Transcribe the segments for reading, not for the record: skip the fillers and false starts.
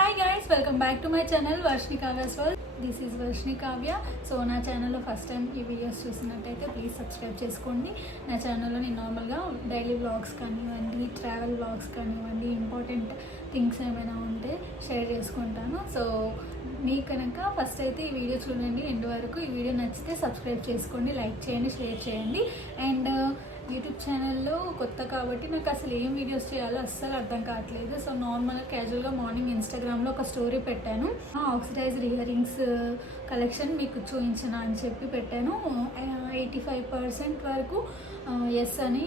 Hi guys, welcome back to my channel Varshini Kavya's world. This is Varshini Kavya. So నా ఛానల్లో first time ఈ videos చూసినట్టయితే please subscribe చేసుకోండి. నా ఛానల్లో నేను నార్మల్గా డైలీ వ్లాగ్స్ కానివ్వండి, ట్రావెల్ వ్లాగ్స్ కానివ్వండి, ఇంపార్టెంట్ థింగ్స్ ఏమైనా ఉంటే షేర్ చేసుకుంటాను. సో మీకు కనుక ఫస్ట్ అయితే ఈ వీడియో చూడండి ఎండ్ వరకు. ఈ వీడియో నచ్చితే సబ్స్క్రైబ్ చేసుకోండి, లైక్ చేయండి, షేర్ చేయండి. అండ్ యూట్యూబ్ ఛానల్లో కొత్త కాబట్టి నాకు అసలు ఏం వీడియోస్ చేయాలో అస్సలు అర్థం కావట్లేదు. సో నార్మల్గా క్యాజువల్గా మార్నింగ్ ఇన్స్టాగ్రామ్లో ఒక స్టోరీ పెట్టాను, ఆక్సిడైజ్డ్ ఇయర్ రింగ్స్ కలెక్షన్ మీకు చూపించిన అని చెప్పి పెట్టాను. 85% వరకు ఎస్ అని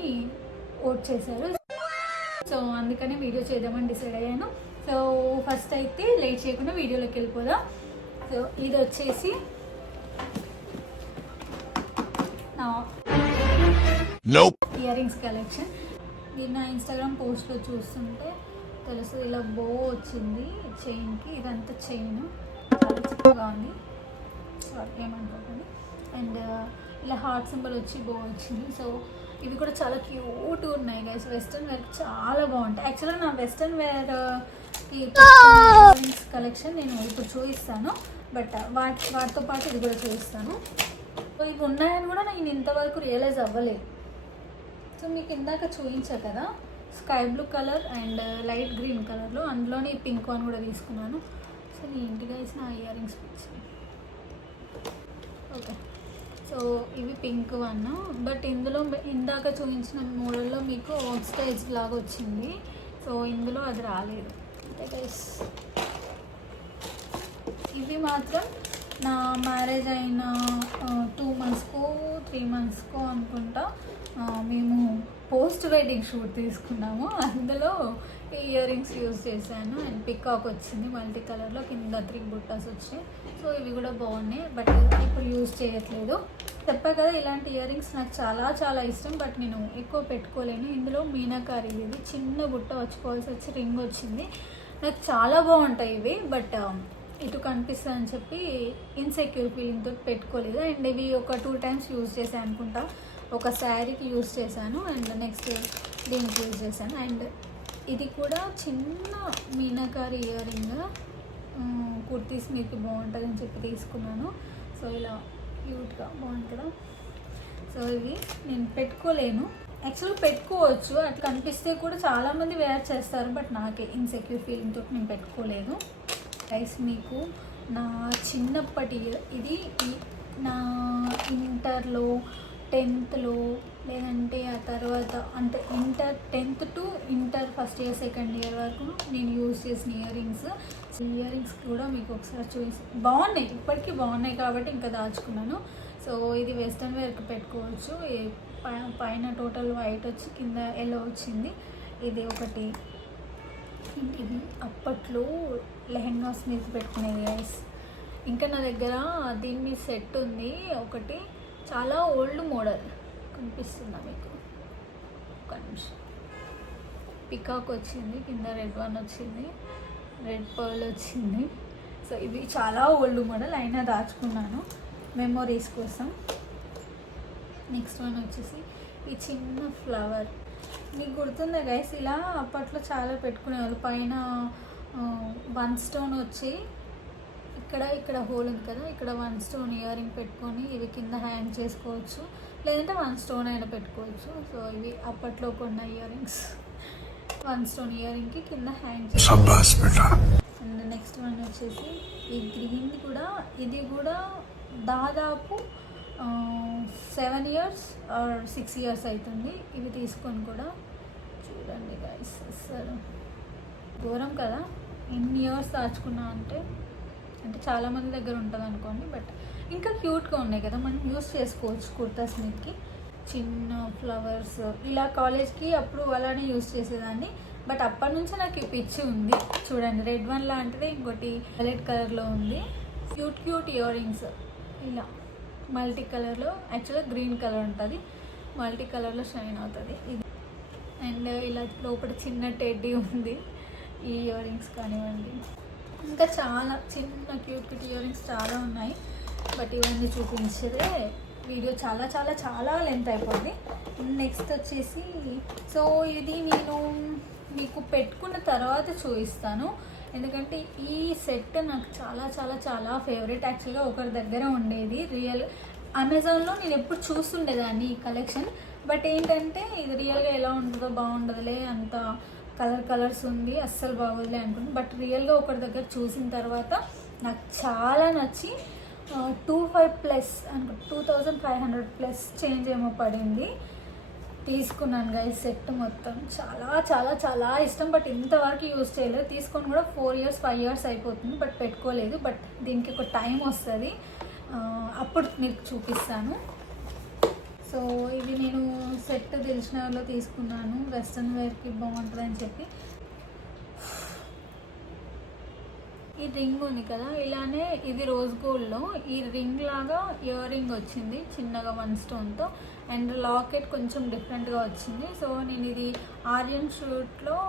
ఓట్ చేశారు. సో అందుకనే వీడియో చేద్దామని డిసైడ్ అయ్యాను. సో ఫస్ట్ అయితే లేట్ చేయకుండా వీడియోలోకి వెళ్ళిపోదాం. సో ఇది వచ్చేసి ఇయర్ రింగ్స్ కలెక్షన్. ఇది నా ఇన్స్టాగ్రామ్ పోస్ట్లో చూస్తుంటే తెలుసు. ఇలా బో వచ్చింది చైన్కి, ఇదంతా చైన్ చాలా చక్కగా ఉంది, ఏమనుకోకండి. అండ్ ఇలా హార్ట్ సింబల్ వచ్చి బో వచ్చింది. సో ఇవి కూడా చాలా క్యూట్గా ఉన్నాయి గైస్. వెస్ట్రన్ వేర్ చాలా బాగుంటాయి. యాక్చువల్గా నా వెస్ట్రన్ వేర్ రింగ్స్ కలెక్షన్ నేను ఇప్పుడు చూపిస్తాను, బట్ వాటితో పాటు ఇది కూడా చూపిస్తాను. సో ఇవి ఉన్నాయని కూడా నేను ఇంతవరకు రియలైజ్ అవ్వలేదు. సో మీకు ఇందాక చూపించా కదా sky blue colour and light green కలర్లో, అందులోనే ఈ పింక్ వన్ కూడా తీసుకున్నాను. సో నేను ఇంటికి వేసిన ఆ ఇయర్ రింగ్స్ వచ్చాయి. ఓకే, సో ఇవి పింక్ వన్, బట్ ఇందులో ఇందాక చూపించిన మోడల్లో మీకు ఆక్సిడైజ్ లాగా వచ్చింది. సో ఇందులో అది రాలేదు. అంటే గైస్ ఇవి మాత్రం నా మ్యారేజ్ అయిన 2 మంత్స్కో 3 మంత్స్కో అనుకుంటా మేము పోస్ట్ వెడ్డింగ్ షూట్ తీసుకున్నాము. అందులో ఈ ఇయర్ రింగ్స్ యూజ్ చేశాను. అండ్ పికాక్ వచ్చింది మల్టీ కలర్లో, కింద 3 బుట్టాస్ వచ్చాయి. సో ఇవి కూడా బాగున్నాయి, బట్ ఇప్పుడు యూజ్ చేయట్లేదు. చెప్పా కదా ఇలాంటి ఇయర్ రింగ్స్ నాకు చాలా చాలా ఇష్టం, బట్ నేను ఎక్కువ పెట్టుకోలేను. ఇందులో మీనాకారి ఇది చిన్న బుట్ట వచ్చుకోవాల్సి వచ్చి రింగ్ వచ్చింది. నాకు చాలా బాగుంటాయి ఇవి, బట్ ఇటు కనిపిస్తుంది అని చెప్పి ఇన్సెక్యూర్ ఫీలింగ్తో పెట్టుకోలేదు. అండ్ ఇవి ఒక 2 టైమ్స్ యూజ్ చేశాను అనుకుంటా. ఒక శారీకి యూజ్ చేశాను అండ్ నెక్స్ట్ దీనికి యూజ్ చేశాను. అండ్ ఇది కూడా చిన్న మీనాకారి ఇయర్ రింగ్, కుర్తీస్ మీకు బాగుంటుంది అని చెప్పి తీసుకున్నాను. సో ఇలా క్యూట్గా బాగుంది కదా. సో ఇవి నేను పెట్టుకోలేను. యాక్చువల్గా పెట్టుకోవచ్చు, అట్లా కనిపిస్తే కూడా చాలామంది వేర్ చేస్తారు, బట్ నాకే ఇన్సెక్యూర్ ఫీలింగ్తో నేను పెట్టుకోలేదు. గైస్ మీకు నా చిన్నప్పటి ఇది నా ఇంటర్లో 10th లేదంటే ఆ తర్వాత అంటే 10th to inter first year second year వరకు నేను యూజ్ చేసిన ఇయర్ రింగ్స్ కూడా మీకు ఒకసారి చూసి బాగున్నాయి, ఇప్పటికీ బాగున్నాయి కాబట్టి ఇంకా దాచుకున్నాను. సో ఇది వెస్ట్రన్ వేర్కి పెట్టుకోవచ్చు. పైన టోటల్ వైట్ వచ్చి కింద ఎల్లో వచ్చింది. ఇది ఒకటి. ఇది అప్పట్లో లెహెంగాస్ మీద పెట్టుకునేది గైస్. ఇంకా నా దగ్గర దీన్ని సెట్ ఉంది ఒకటి, చాలా ఓల్డ్ మోడల్ కనిపిస్తుందా మీకు? ఒక నిమిషం. పికాక్ వచ్చింది, కింద రెడ్ వన్ వచ్చింది, రెడ్ పర్ల్ వచ్చింది. సో ఇవి చాలా ఓల్డ్ మోడల్ అయినా దాచుకున్నాను మెమొరీస్ కోసం. నెక్స్ట్ వన్ వచ్చేసి ఈ చిన్న ఫ్లవర్. మీకు గుర్తుందా గైస్, ఇలా అప్పట్లో చాలా పెట్టుకునేవాళ్ళు. పైన 1 స్టోన్ వచ్చి ఇక్కడ హోల్ ఉంది కదా, ఇక్కడ 1 స్టోన్ ఇయర్ రింగ్ పెట్టుకొని ఇవి కింద హ్యాంగ్ చేసుకోవచ్చు, లేదంటే 1 స్టోన్ అయినా పెట్టుకోవచ్చు. సో ఇవి అప్పట్లో కొన్న ఇయర్ రింగ్స్. 1 స్టోన్ ఇయర్ రింగ్కి కింద హ్యాంగ్ చేసుకోవచ్చు. అండ్ నెక్స్ట్ వన్ వచ్చేసి ఈ గ్రీన్ కూడా, ఇది కూడా దాదాపు 7 ఇయర్స్ ఆర్ 6 ఇయర్స్ అవుతుంది ఇవి తీసుకొని కూడా. చూడండి గైస్, అసలు ఘోరం కదా, ఎన్ని ఇయర్స్ దాచుకున్నా అంటే చాలామంది దగ్గర ఉంటుంది అనుకోండి, బట్ ఇంకా క్యూట్గా ఉన్నాయి కదా, మనం యూస్ చేసుకోవచ్చు కుర్తాస్ మీదకి. చిన్న ఫ్లవర్స్ ఇలా కాలేజ్కి అప్పుడు అలానే యూస్ చేసేదాన్ని, బట్ అప్పటి నుంచి నాకు ఈ పిచ్చి ఉంది. చూడండి రెడ్ వన్ లాంటిది ఇంకోటి వైలెట్ కలర్లో ఉంది. క్యూట్ ఇయర్ రింగ్స్ ఇలా మల్టీ కలర్లో, యాక్చువల్గా గ్రీన్ కలర్ ఉంటుంది, మల్టీ కలర్లో షైన్ అవుతుంది ఇది. అండ్ ఇలా లోపల చిన్న టెడ్డీ ఉంది. ఈ ఇయర్ రింగ్స్ కానివ్వండి, ఇంకా చాలా చిన్న క్యూట్ ఇయర్ రింగ్స్ చాలా ఉన్నాయి, బట్ ఇవన్నీ చూపించేదే వీడియో చాలా చాలా చాలా లెంత్ అయిపోయింది. నెక్స్ట్ వచ్చేసి సో ఇది నేను మీకు పెట్టుకున్న తర్వాత చూపిస్తాను. ఎందుకంటే ఈ సెట్ నాకు చాలా చాలా చాలా ఫేవరెట్. యాక్చువల్గా ఒకరి దగ్గర ఉండేది రియల్ అమెజాన్లో, నేను ఎప్పుడు చూస్తుండేదాన్ని ఈ కలెక్షన్. బట్ ఏంటంటే ఇది రియల్గా ఎలా ఉంటుందో బాగుండదులే, అంత కలర్స్ ఉంది, అస్సలు బాగోదులే అనుకుంది. బట్ రియల్గా ఒకరి దగ్గర చూసిన తర్వాత నాకు చాలా నచ్చి 25+ అనుకో 2500+ చేంజ్ ఏమో పడింది. తీసుకున్నాను గైస్ సెట్ మొత్తం. చాలా చాలా చాలా ఇష్టం. బట్ ఇంతవరకు యూజ్ చేయలేదు. తీసుకొని కూడా 4 years 5 years అయిపోతుంది, బట్ పెట్టుకోలేదు. బట్ దీనికి ఒక టైం వస్తుంది, అప్పుడు మీకు చూపిస్తాను. సో ఇది నేను సెట్ తెలిసిన వాళ్ళలో తీసుకున్నాను, వెస్ట్రన్ వేర్కి బాగుంటుందని చెప్పి. ఈ రింగ్ ఉంది కదా, ఇలానే ఇది రోజ్ గోల్డ్లో ఈ రింగ్ లాగా ఇయర్ రింగ్ వచ్చింది చిన్నగా 1 stoneతో, అండ్ లాకెట్ కొంచెం డిఫరెంట్గా వచ్చింది. సో నేను ఇది ఆర్యన్ షూట్లో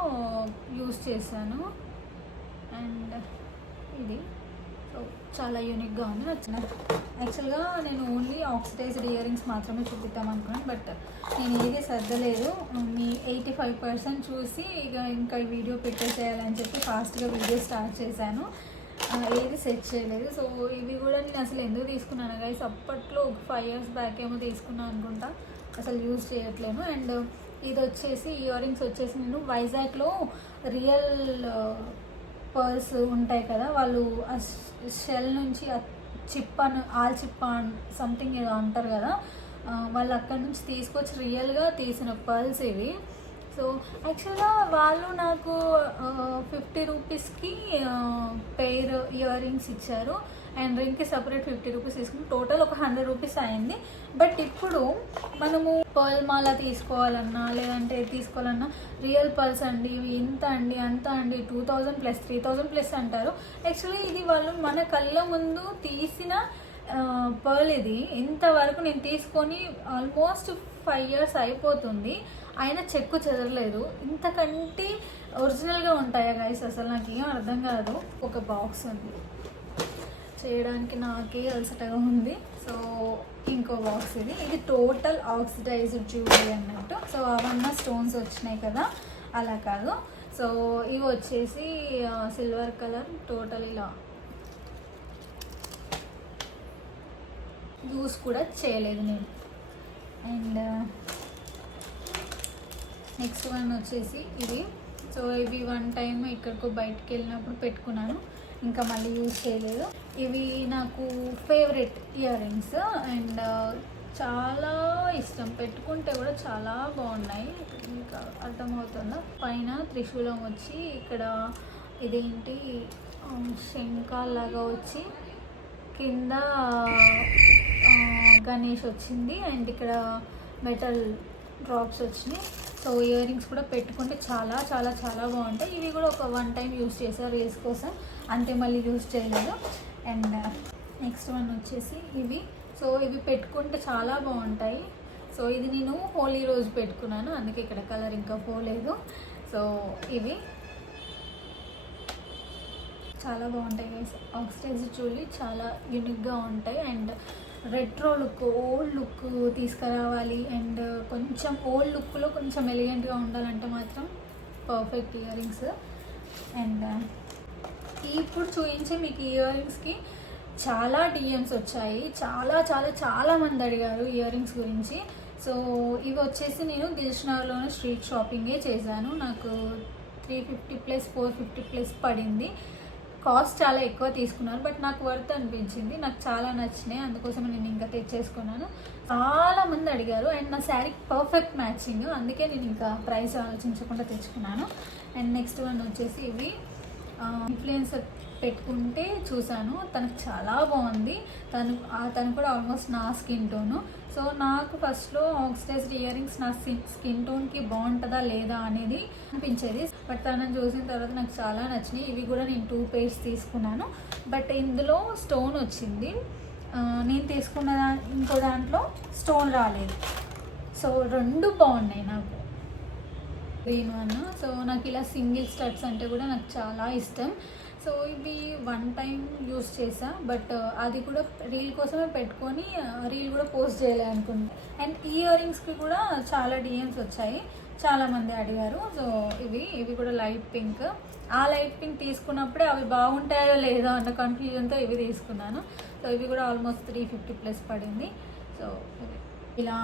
యూజ్ చేశాను. అండ్ ఇది సో చాలా యూనిక్గా ఉంది, నచ్చిన. యాక్చువల్గా నేను ఓన్లీ ఆక్సిడైజ్డ్ ఇయర్ రింగ్స్ మాత్రమే చూపిద్దాం అనుకున్నాను, బట్ నేను ఏది సర్దలేదు. మీ 85% చూసి ఇంకా ఈ వీడియో పెట్టేసేయాలని చెప్పి ఫాస్ట్గా వీడియో స్టార్ట్ చేశాను. ఏది సెట్ చేయలేదు. సో ఇవి కూడా నేను అసలు ఎందుకు తీసుకున్నాను గైస్, అప్పట్లో ఒక 5 years బ్యాక్ ఏమో తీసుకున్నాను అనుకుంటా, అసలు యూజ్ చేయట్లేను. అండ్ ఇది వచ్చేసి ఇయర్ రింగ్స్ వచ్చేసి నేను వైజాగ్లో రియల్ పర్ల్స్ ఉంటాయి కదా, వాళ్ళు ఆ షెల్ నుంచి ఆల్ చిప్ సంథింగ్ ఏదో అంటారు కదా, వాళ్ళు అక్కడి నుంచి తీసుకొచ్చి రియల్గా తీసిన పర్ల్స్ ఇవి. సో యాక్చువల్గా వాళ్ళు నాకు 50 రూపీస్కి పెయిర్ ఇయర్ రింగ్స్ ఇచ్చారు, అండ్ రింగ్కి సపరేట్ 50 రూపీస్ తీసుకుని టోటల్ ఒక 100 రూపీస్ అయింది. బట్ ఇప్పుడు మనము పర్ల్ మాల తీసుకోవాలన్నా లేదంటే తీసుకోవాలన్నా రియల్ పర్ల్స్ అండి, ఇవి ఇంత అండి అంత అండి 2000+ 3000+ అంటారు. యాక్చువల్లీ ఇది వాళ్ళు మన కళ్ళ ముందు తీసిన పర్ల్. ఇది ఇంతవరకు నేను తీసుకొని ఆల్మోస్ట్ 5 years అయిపోతుంది, అయినా చెక్కు చెదరలేదు. ఇంతకంటే ఒరిజినల్గా ఉంటాయా గైస్, అసలు నాకు ఏం అర్థం కాదు. ఒక బాక్స్ ఉంది చేయడానికి, నాకే అలసటగా ఉంది. సో ఇంకో బాక్స్ ఇది టోటల్ ఆక్సిడైజ్డ్ జ్యువెలరీ అన్నట్టు. సో అవన్నీ స్టోన్స్ వచ్చినాయి కదా, అలా కాదు. సో ఇవి వచ్చేసి సిల్వర్ కలర్, టోటల్ ఇలా యూస్ కూడా చేయలేదు నేను. అండ్ నెక్స్ట్ వన్ వచ్చేసి ఇవి. సో ఇవి 1 time ఇక్కడికి బయటకు వెళ్ళినప్పుడు పెట్టుకున్నాను, ఇంకా మళ్ళీ యూజ్ చేయలేదు. ఇవి నాకు ఫేవరెట్ ఇయర్ రింగ్స్ అండ్ చాలా ఇష్టం, పెట్టుకుంటే కూడా చాలా బాగున్నాయి. ఇంకా అర్థమవుతుందా, పైన త్రిశూలం వచ్చి ఇక్కడ ఇదేంటి శంఖాల్లాగా వచ్చి కింద గణేష్ వచ్చింది, అండ్ ఇక్కడ మెటల్ డ్రాప్స్ వచ్చినాయి. సో ఇయర్ రింగ్స్ కూడా పెట్టుకుంటే చాలా చాలా చాలా బాగుంటాయి. ఇవి కూడా ఒక 1 time యూజ్ చేశారు రీల్స్ కోసం, అంతే, మళ్ళీ యూజ్ చేయలేదు. అండ్ నెక్స్ట్ వన్ వచ్చేసి ఇవి. సో ఇవి పెట్టుకుంటే చాలా బాగుంటాయి. సో ఇది నేను హోలీ రోజు పెట్టుకున్నాను, అందుకే ఇక్కడ కలర్ ఇంకా పోలేదు. సో ఇవి చాలా బాగుంటాయి గైస్. ఆక్సిడైజ్డ్ జ్యువెలరీ చాలా యూనిక్గా ఉంటాయి. And retro look, old look తీసుకురావాలి అండ్ కొంచెం ఓల్డ్ లుక్లో కొంచెం ఎలిగెంట్గా ఉండాలంటే మాత్రం పర్ఫెక్ట్ ఇయర్ రింగ్స్. అండ్ ఇప్పుడు చూపించే మీకు ఇయర్ రింగ్స్కి చాలా DMs వచ్చాయి, చాలా చాలా చాలా మంది అడిగారు ఇయర్ రింగ్స్ గురించి. సో ఇవి వచ్చేసి నేను దిల్షుక్నగర్లోనే స్ట్రీట్ షాపింగే చేశాను. నాకు 350+ 450+ పడింది. కాస్ట్ చాలా ఎక్కువ తీసుకున్నారు, బట్ నాకు వర్త్ అనిపించింది, నాకు చాలా నచ్చినాయి, అందుకోసం నేను ఇంకా తెచ్చేసుకున్నాను. చాలామంది అడిగారు అండ్ నా శారీకి పర్ఫెక్ట్ మ్యాచింగ్, అందుకే నేను ఇంకా ప్రైస్ ఆలోచించకుండా తెచ్చుకున్నాను. అండ్ నెక్స్ట్ వన్ వచ్చేసి ఇవి ఇన్ఫ్లుయెన్సర్ పెట్టుకుంటే చూశాను, తనకు చాలా బాగుంది. తను కూడా ఆల్మోస్ట్ నా స్కిన్ టోను. సో నాకు ఫస్ట్లో ఆక్సిడైజ్డ్ ఇయర్ రింగ్స్ నా స్కిన్ టోన్కి బాగుంటుందా లేదా అనేది అనిపించేది, బట్ తనని చూసిన తర్వాత నాకు చాలా నచ్చినాయి. ఇవి కూడా నేను 2 pairs తీసుకున్నాను, బట్ ఇందులో స్టోన్ వచ్చింది, నేను తీసుకున్న ఇంకో దాంట్లో స్టోన్ రాలేదు. సో 2 బాగున్నాయి నాకు, గ్రీన్ వన్. సో నాకు ఇలా సింగిల్ స్టడ్స్ అంటే కూడా నాకు చాలా ఇష్టం. సో ఇవి 1 time యూస్ చేసా, బట్ అది కూడా రీల్ కోసమే పెట్టుకొని రీల్ కూడా పోస్ట్ చేయాలి అనుకుంటా. అండ్ ఈ ఇయర్ రింగ్స్కి కూడా చాలా DMs వచ్చాయి. చాలామంది అడిగారు. సో ఇవి కూడా లైట్ పింక్. ఆ లైట్ పింక్ తీసుకున్నప్పుడే అవి బాగుంటాయో లేదో అన్న కన్ఫ్యూజన్తో ఇవి తీసుకున్నాను. సో ఇవి కూడా ఆల్మోస్ట్ 350+ పడింది. సో ఇలా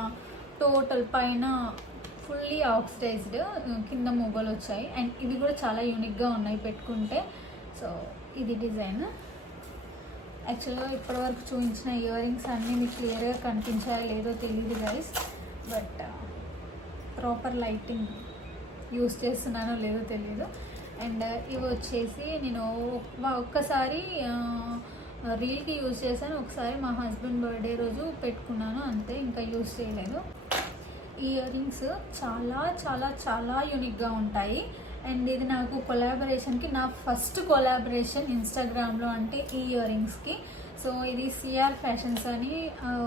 టోటల్ పైన ఫుల్లీ ఆక్సిడైజ్డ్, కింద మొగ్గలు వచ్చాయి. అండ్ ఇవి కూడా చాలా యూనిక్గా ఉన్నాయి పెట్టుకుంటే. సో ఇది డిజైన్. యాక్చువల్గా ఇప్పటివరకు చూపించిన ఇయర్ రింగ్స్ అన్నీ మీకు క్లియర్గా కనిపించాయో లేదో తెలియదు guys, but proper lighting use చేస్తున్నానో లేదో తెలియదు. అండ్ ఇవి వచ్చేసి నేను ఒక్కసారి రీల్కి యూజ్ చేశాను, ఒకసారి మా హస్బెండ్ బర్త్డే రోజు పెట్టుకున్నాను అంతే, ఇంకా యూజ్ చేయలేదు. ఈ ఇయర్ రింగ్స్ చాలా చాలా చాలా యూనిక్గా ఉంటాయి. అండ్ ఇది నాకు కొలాబరేషన్కి, నా ఫస్ట్ కొలాబరేషన్ ఇన్స్టాగ్రామ్లో అంటే ఈ ఇయర్ రింగ్స్కి. సో ఇది సిఆర్ ఫ్యాషన్స్ అని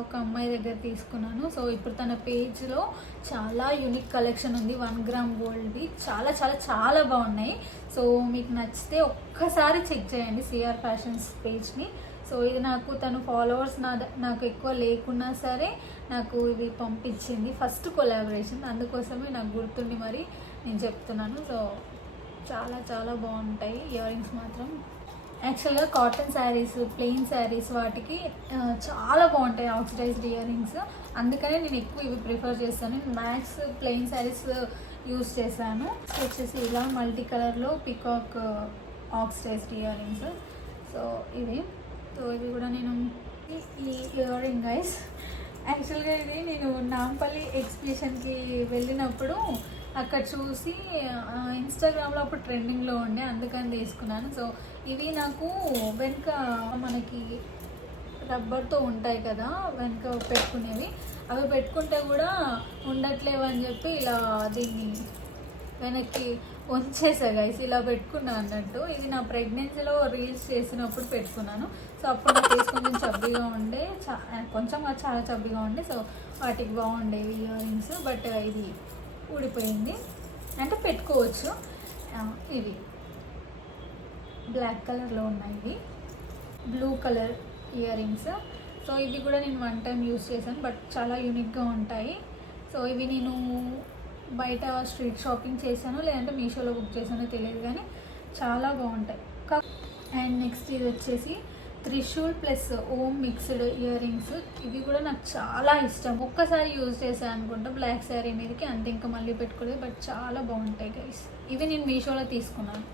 ఒక అమ్మాయి దగ్గర తీసుకున్నాను. సో ఇప్పుడు తన పేజ్లో చాలా యూనిక్ కలెక్షన్ ఉంది 1 గ్రామ్ గోల్డ్వి, చాలా చాలా చాలా బాగున్నాయి. సో మీకు నచ్చితే ఒక్కసారి చెక్ చేయండి సిఆర్ ఫ్యాషన్స్ పేజ్ని. సో ఇది నాకు తను ఫాలోవర్స్ నాకు ఎక్కువ లేకున్నా సరే నాకు ఇది పంపించింది, ఫస్ట్ కొలాబరేషన్, అందుకోసమే నాకు గుర్తుండి మరి నేను చెప్తున్నాను. సో చాలా చాలా బాగుంటాయి ఇయర్ రింగ్స్ మాత్రం. యాక్చువల్గా కాటన్ శారీస్, ప్లెయిన్ శారీస్ వాటికి చాలా బాగుంటాయి ఆక్సిడైజ్డ్ ఇయర్ రింగ్స్, అందుకనే నేను ఎక్కువ ఇవి ప్రిఫర్ చేస్తాను. మ్యాక్స్ ప్లెయిన్ శారీస్ యూస్ చేశాను. వచ్చేసి ఇలా మల్టీ కలర్లో peacock oxidised earrings. So ఇవి కూడా నేను ఈ ఇయర్ రింగ్ గైస్, యాక్చువల్గా ఇది నేను నాంపల్లి ఎగ్జిబిషన్కి వెళ్ళినప్పుడు అక్కడ చూసి ఇన్స్టాగ్రామ్లో అప్పుడు ట్రెండింగ్లో ఉండే, అందుకని తీసుకున్నాను. సో ఇవి నాకు వెనుక మనకి రబ్బర్తో ఉంటాయి కదా వెనుక పెట్టుకునేవి, అవి పెట్టుకుంటే కూడా ఉండట్లేవు అని చెప్పి ఇలా దీన్ని వెనక్కి వంచేసా గైస్, ఇలా పెట్టుకున్నా అన్నట్టు. ఇది నా ప్రెగ్నెన్సీలో రీల్స్ చేసినప్పుడు పెట్టుకున్నాను. సో అప్పుడు నా ఫేస్ కొంచెం చబ్బీగా ఉండే, కొంచెం చాలా చబ్బీగా ఉండే. సో వాటికి బాగుండేవి ఇయర్ రింగ్స్, బట్ ఇది ఊడిపోయింది, అంటే పెట్టుకోవచ్చు. ఇవి బ్లాక్ కలర్లో ఉన్నాయి, ఇవి blue colour ear rings. So ఇవి కూడా నేను 1 టైం యూస్ చేశాను, బట్ చాలా యూనిక్గా ఉంటాయి. సో ఇవి నేను బయట స్ట్రీట్ షాపింగ్ చేశాను, లేదంటే మీషోలో బుక్ చేశానో తెలియదు, కానీ చాలా బాగుంటాయి. అండ్ నెక్స్ట్ ఇది వచ్చేసి త్రిశూల్ ప్లస్ ఓం మిక్స్డ్ ఇయర్ రింగ్స్. ఇవి కూడా నాకు చాలా ఇష్టం, ఒక్కసారి యూజ్ చేశాను అనుకుంటా బ్లాక్ శారీ మీదకి, అంతే, ఇంకా మళ్ళీ పెట్టుకోలేదు, బట్ చాలా బాగుంటాయి గైస్. ఇవి నేను మీషోలో తీసుకున్నాను.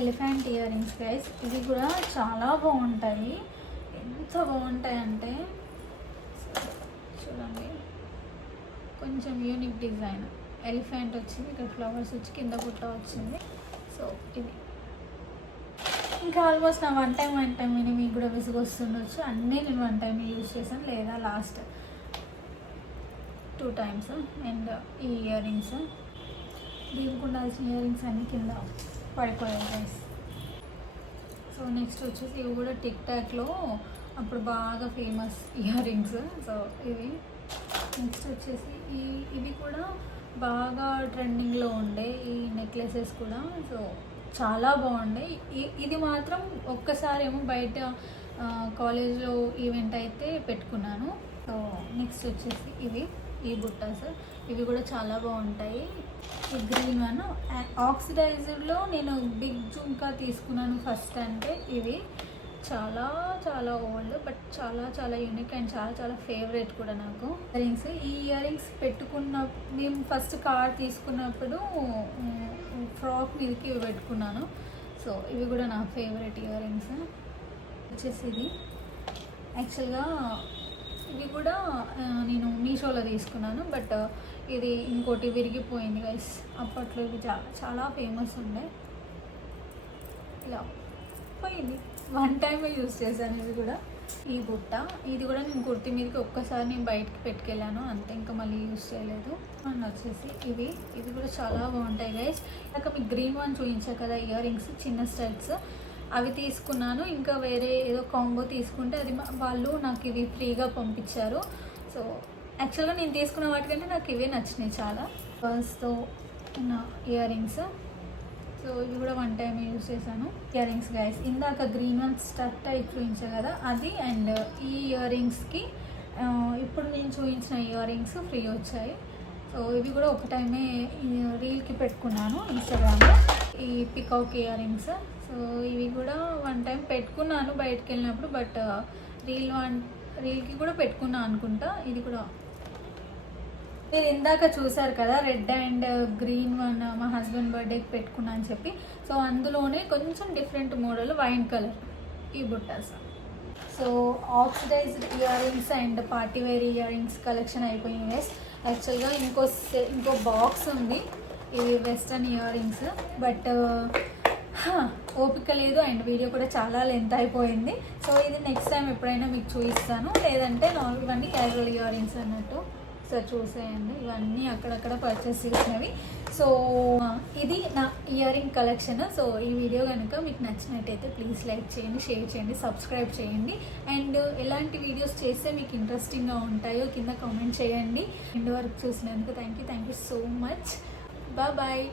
ఎలిఫెంట్ ఇయర్ రింగ్స్ గైస్, ఇవి కూడా చాలా బాగుంటాయి. ఎంత బాగుంటాయి అంటే చూడండి, కొంచెం యూనిక్ డిజైన్, ఎలిఫెంట్ వచ్చింది, ఇక్కడ ఫ్లవర్స్ వచ్చి కింద బుట్ట వచ్చింది. సో ఇది ఇంకా ఆల్మోస్ట్ నా 1 టైం అని మీకు కూడా విసుగు వస్తుండొచ్చు, అన్నీ నేను 1 టైం యూజ్ చేశాను, లేదా లాస్ట్ 2 టైమ్స్. అండ్ ఈ ఇయర్ రింగ్స్, దీనికి ఉండాల్సిన ఇయర్ రింగ్స్ అన్నీ కింద పడిపోయాయి గైస్. సో నెక్స్ట్ వచ్చేసి ఇవి కూడా టిక్ టాక్లో అప్పుడు బాగా ఫేమస్ ఇయర్ రింగ్స్. సో ఇవి నెక్స్ట్ వచ్చేసి ఇవి కూడా బాగా ట్రెండింగ్లో ఉండే ఈ నెక్లెసెస్ కూడా. సో చాలా బాగుండే. ఇది మాత్రం ఒక్కసారి ఏమో బయట కాలేజ్లో ఈవెంట్ అయితే పెట్టుకున్నాను. సో నెక్స్ట్ వచ్చేసి ఈ బుట్టాస్, ఇవి కూడా చాలా బాగుంటాయి. ఈ గ్రీన్ వన్ ఆక్సిడైజ్డ్లో నేను బిగ్ జుంకా తీసుకున్నాను ఫస్ట్. అంటే ఇవి చాలా చాలా ఓల్డ్, బట్ చాలా చాలా యూనిక్ అండ్ చాలా చాలా ఫేవరెట్ కూడా నాకు ఇయర్ రింగ్స్. ఈ ఇయర్ రింగ్స్ మేము ఫస్ట్ కార్ తీసుకున్నప్పుడు ఫ్రాక్ మీదకి ఇవి పెట్టుకున్నాను. సో ఇవి కూడా నా ఫేవరెట్ ఇయర్ రింగ్స్. వచ్చేసి ఇది యాక్చువల్గా ఇవి కూడా నేను మీషోలో తీసుకున్నాను, బట్ ఇది ఇంకోటి విరిగిపోయింది గైస్. అప్పట్లో ఇవి చాలా ఫేమస్ ఉండే, ఇలా పోయింది. 1 టైమే యూజ్ చేశాను ఇది కూడా. ఈ బుట్ట ఇది కూడా నేను కుర్తి మీదకి ఒక్కసారి నేను బయటకి పెట్టుకెళ్ళాను అంతే, ఇంకా మళ్ళీ యూజ్ చేయలేదు. అండ్ వచ్చేసి ఇవి కూడా చాలా బాగుంటాయి గైస్. ఇంకా మీకు గ్రీన్ వన్ చూపించాను కదా ఇయర్ రింగ్స్, చిన్న స్టడ్స్, అవి తీసుకున్నాను. ఇంకా వేరే ఏదో కాంబో తీసుకుంటే అది వాళ్ళు నాకు ఇవి ఫ్రీగా పంపించారు. సో యాక్చువల్గా నేను తీసుకున్న వాటికంటే నాకు ఇవే నచ్చినాయి చాలా. పర్స్తో ఉన్న ఇయర్ రింగ్స్. సో ఇవి కూడా 1 టైం యూజ్ చేశాను. ఇయర్ రింగ్స్ గైస్, ఇందాక గ్రీన్ వన్ స్టడ్ టైప్ చూపించాను కదా అది, అండ్ ఈ ఇయర్ రింగ్స్కి ఇప్పుడు నేను చూపించిన ఇయర్ రింగ్స్ ఫ్రీ వచ్చాయి. సో ఇవి కూడా ఒక టైమే రీల్కి పెట్టుకున్నాను ఇన్స్టాగ్రామ్లో, ఈ పికాక్ ఇయర్ రింగ్స్. సో ఇవి కూడా వన్ టైం పెట్టుకున్నాను బయటకు వెళ్ళినప్పుడు, బట్ రీల్కి కూడా పెట్టుకున్నాను అనుకుంటా. ఇది కూడా మీరు ఇందాక చూసారు కదా రెడ్ అండ్ గ్రీన్ వన్ మా హస్బెండ్ బర్త్డేకి పెట్టుకున్నా అని చెప్పి. సో అందులోనే కొంచెం డిఫరెంట్ మోడల్ వైన్ కలర్ ఈ బుట్టాస్. So oxidised earrings and party wear earrings collection అయిపోయింది గైస్. యాక్చువల్గా ఇంకో బాక్స్ ఉంది, ఇవి వెస్ట్రన్ ఇయర్ రింగ్స్, బట్ ఓపిక లేదు అండ్ వీడియో కూడా చాలా లెంత్ అయిపోయింది. సో ఇది నెక్స్ట్ టైం ఎప్పుడైనా మీకు చూపిస్తాను, లేదంటే ఇవన్నీ క్యాజువల్ ఇయర్ రింగ్స్ అన్నట్టు. సో చూసేయండి, ఇవన్నీ అక్కడక్కడ పర్చేస్ చేసినవి. సో ఇది నా ఇయర్ రింగ్ కలెక్షన్. సో ఈ వీడియో కనుక మీకు నచ్చినట్టయితే ప్లీజ్ లైక్ చేయండి, షేర్ చేయండి, సబ్స్క్రైబ్ చేయండి. అండ్ ఎలాంటి వీడియోస్ చేస్తే మీకు ఇంట్రెస్టింగ్గా ఉంటాయో కింద కామెంట్ చేయండి. ఎండ్ వరకు చూసినందుకు thank you so much. Bye.